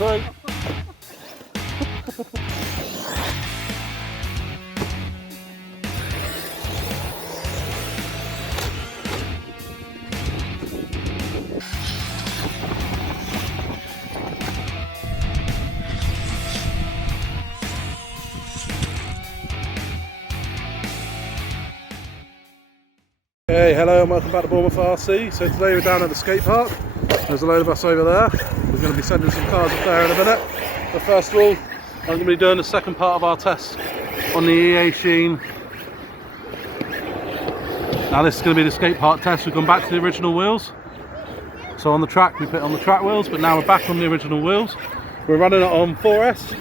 3. Hey, hello and welcome back to Dumbo RC. So today we're down at the skate park. There's a load of us over there. We're going to be sending some cars up there in a minute. But first of all, I'm going to be doing the second part of our test on the Eachine. Now this is going to be the skate park test. We've gone back to the original wheels. So on the track we put on the track wheels, but now we're back on the original wheels. We're running it on 4S.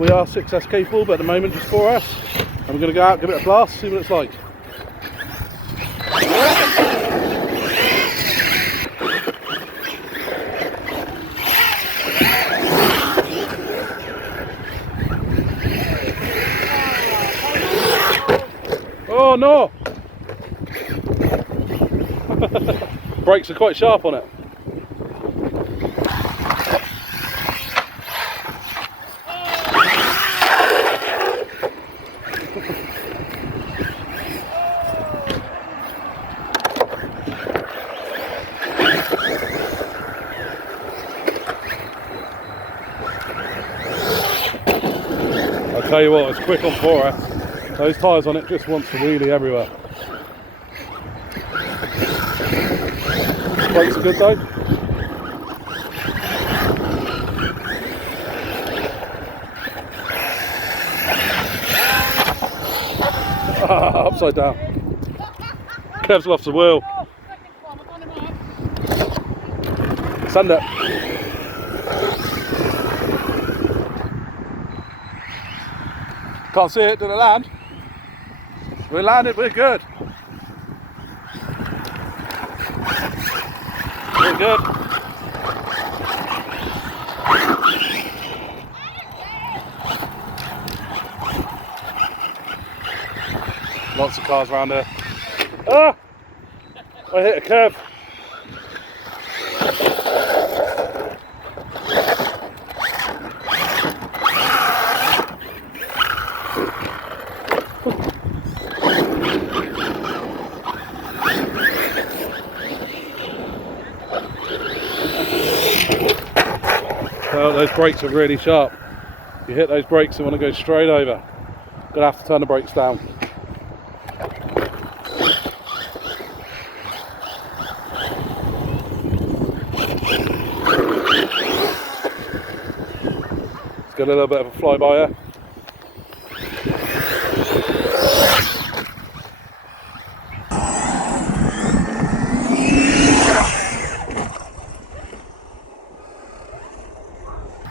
We are 6S capable, but at the moment just 4S. And we're going to go out, give it a blast, see what it's like. Oh no! Brakes are quite sharp on it. I'll tell you what, it's quick on 4S. Those tyres on it just wants to wheelie everywhere. Brakes are good though. Upside down. Kev's lost the wheel. Send it. Can't see it, did it land? We landed, we're good. We're good. Lots of cars around here. Ah! I hit a curb. Oh, those brakes are really sharp. If you hit those brakes, they want to go straight over. Gonna have to turn the brakes down. Let's get a little bit of a flyby here.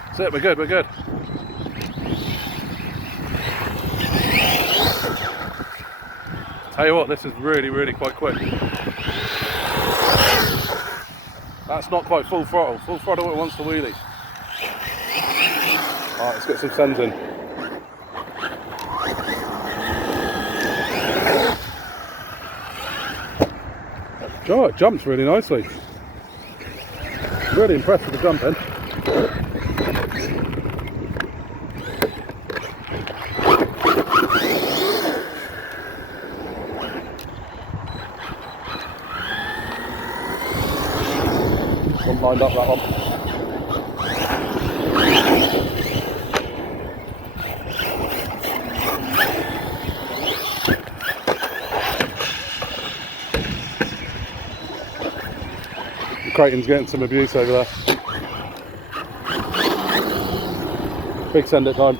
That's it, we're good, we're good. Tell you what, this is really quite quick. That's not quite full throttle. Full throttle it wants to wheelie. Alright, let's get some sends in. Oh, it jumps really nicely. Really impressed with the jumping. One lined up, that one. Creighton's getting some abuse over there. Big send it time.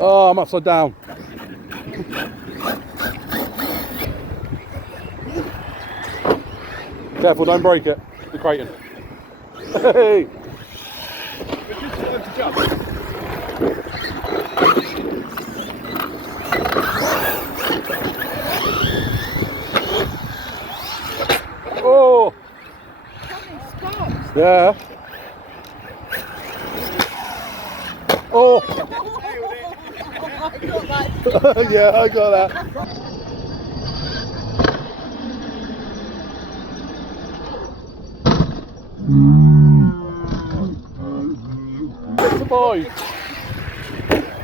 Oh, I'm upside down. Careful, don't break it. The Creighton. Hey! We're just going to jump. Oh! Yeah. Oh! Yeah, I got that. It's a boy.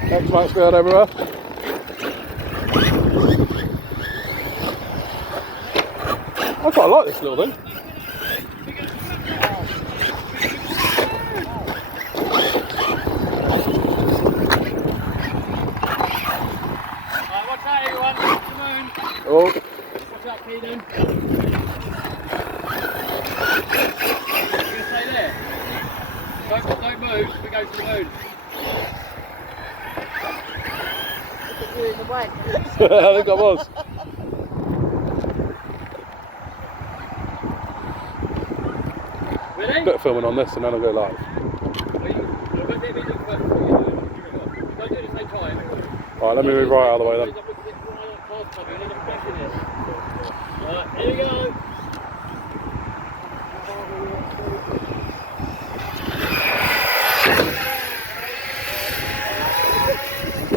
Next match going everywhere. I quite like this little thing. Watch out everyone, come on. Oh. Watch out Keaton. You're going to stay there? Don't move, we go to the moon. Look at you in the way. I think I was. Ready? Bit of filming on this and then I'll go live. Don't do it at the same time. Alright, let me move right out of the way then. Right, here we go.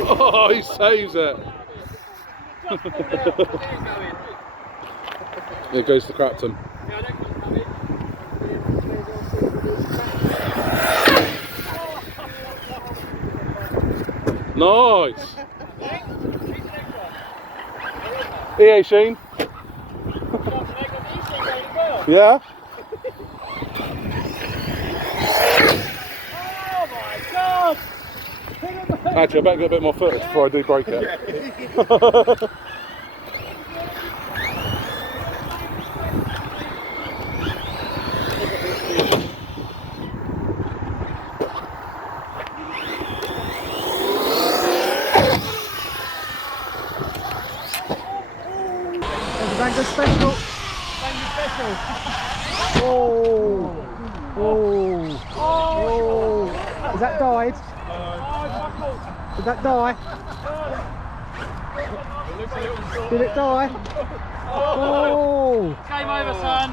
Oh, he saves it. Here goes the captain. Nice. Eachine. Yeah. Oh my god! Actually, I better get a bit more footage before I do break it. Banggood special. Banggood special. Oh. Oh. Oh. Has that died? Did that die? Did it die? Oh. Game over, son.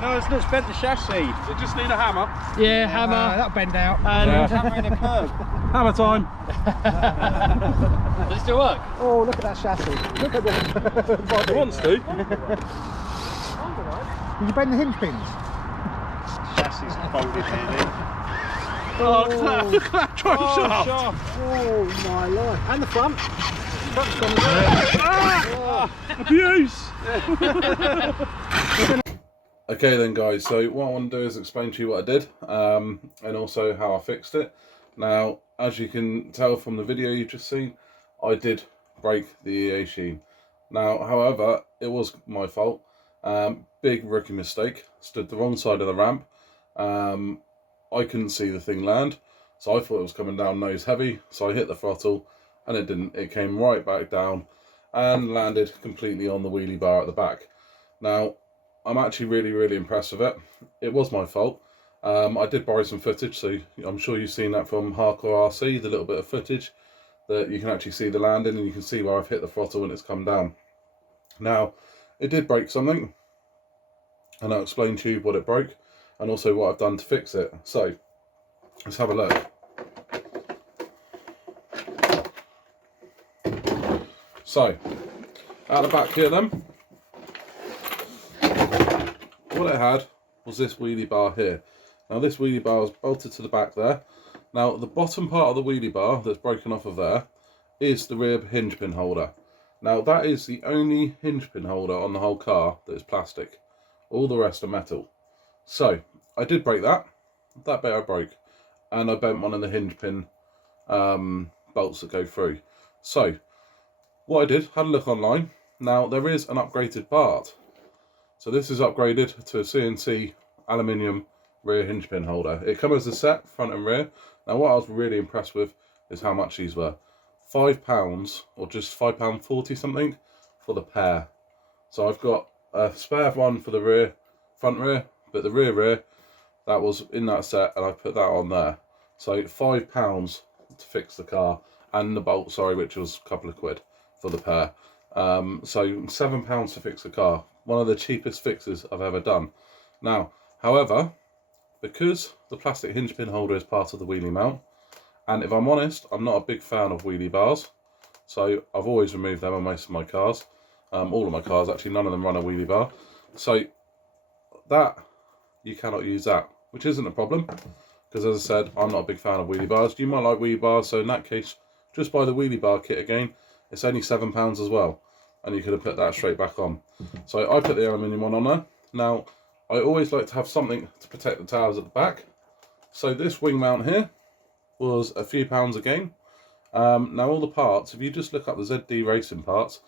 No, it's not spent the chassis. Does it just need a hammer? Yeah, hammer. That'll bend out. And Hammer in a curve. Hammer time. does it still work? Oh, look at that chassis. Look at the It body. wants to. Did you bend the hinge pins? Chassis folded nearly. Oh, look at that drive shaft. Oh my life. And the front. Front's gone as well. Abuse. Okay then guys, so what I want to do is explain to you what I did and also how I fixed it. Now, as you can tell from the video you've just seen, I did break the Eachine. Now, however, it was my fault. Big rookie mistake. Stood the wrong side of the ramp. I couldn't see the thing land, so I thought it was coming down nose heavy, so I hit the throttle and it didn't. It came right back down and landed completely on the wheelie bar at the back. Now, I'm actually really impressed with it. It was my fault. I did borrow some footage, so I'm sure you've seen that from Hardcore RC, the little bit of footage that you can actually see the landing and you can see where I've hit the throttle when it's come down. Now, it did break something, and I'll explain to you what it broke and also what I've done to fix it. So, let's have a look. So, out the back here then, what it had was this wheelie bar here. Now this wheelie bar was bolted to the back there. Now the bottom part of the wheelie bar that's broken off of there is the rear hinge pin holder. Now that is the only hinge pin holder on the whole car that is plastic. All the rest are metal. So I did break that bit I broke, and I bent one of the hinge pin bolts that go through. So what I did, had a look online. Now there is an upgraded part. So this is upgraded to a CNC aluminium rear hinge pin holder. It comes as a set, front and rear. Now what I was really impressed with is how much these were. £5 or just £5.40 something for the pair. So I've got a spare one for the rear, front rear, but the rear, that was in that set and I put that on there. So £5 to fix the car, and the bolt, sorry, which was a couple of quid for the pair. So £7 to fix the car. One of the cheapest fixes I've ever done. Now, however, because the plastic hinge pin holder is part of the wheelie mount, and if I'm honest, I'm not a big fan of wheelie bars, so I've always removed them on most of my cars. All of my cars, actually, none of them run a wheelie bar. So that you cannot use that, which isn't a problem, because as I said, I'm not a big fan of wheelie bars. You might like wheelie bars, so in that case, just buy the wheelie bar kit again. It's only £7 as well, and you could have put that straight back on. So I put the aluminium one on there. Now, I always like to have something to protect the towers at the back. So this wing mount here was a few pounds again. Now all the parts, if you just look up the ZD racing parts,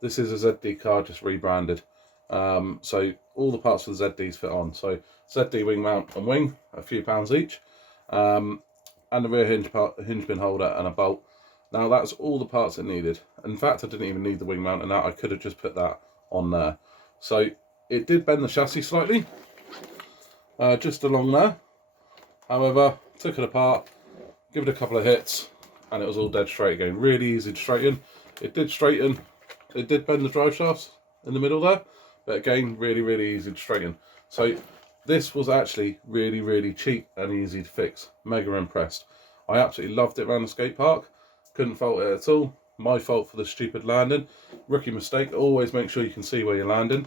this is a ZD car just rebranded. So all the parts for the ZDs fit on. So ZD wing mount and wing, a few pounds each. And the rear hinge pin holder and a bolt. Now that's all the parts it needed. In fact, I didn't even need the wing mount and that. I could have just put that on there. So it did bend the chassis slightly, just along there. However, took it apart, give it a couple of hits, and it was all dead straight again. Really easy to straighten. It did straighten. It did bend the drive shafts in the middle there, but again, really easy to straighten. So this was actually really cheap and easy to fix. Mega impressed. I absolutely loved it around the skate park. Couldn't fault it at all. My fault for the stupid landing. Rookie mistake. Always make sure you can see where you're landing.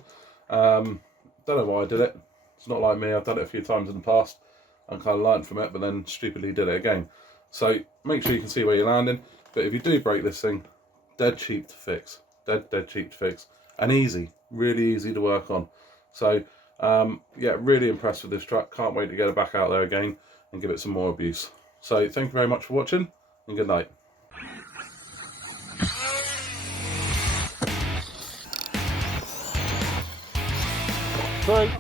Don't know why I did it. It's not like me. I've done it a few times in the past and kind of learned from it, but then stupidly did it again. So make sure you can see where you're landing. But if you do break this thing, dead cheap to fix. Dead cheap to fix. And easy. Really easy to work on. So yeah, really impressed with this truck. Can't wait to get it back out there again and give it some more abuse. So thank you very much for watching, and good night. Three.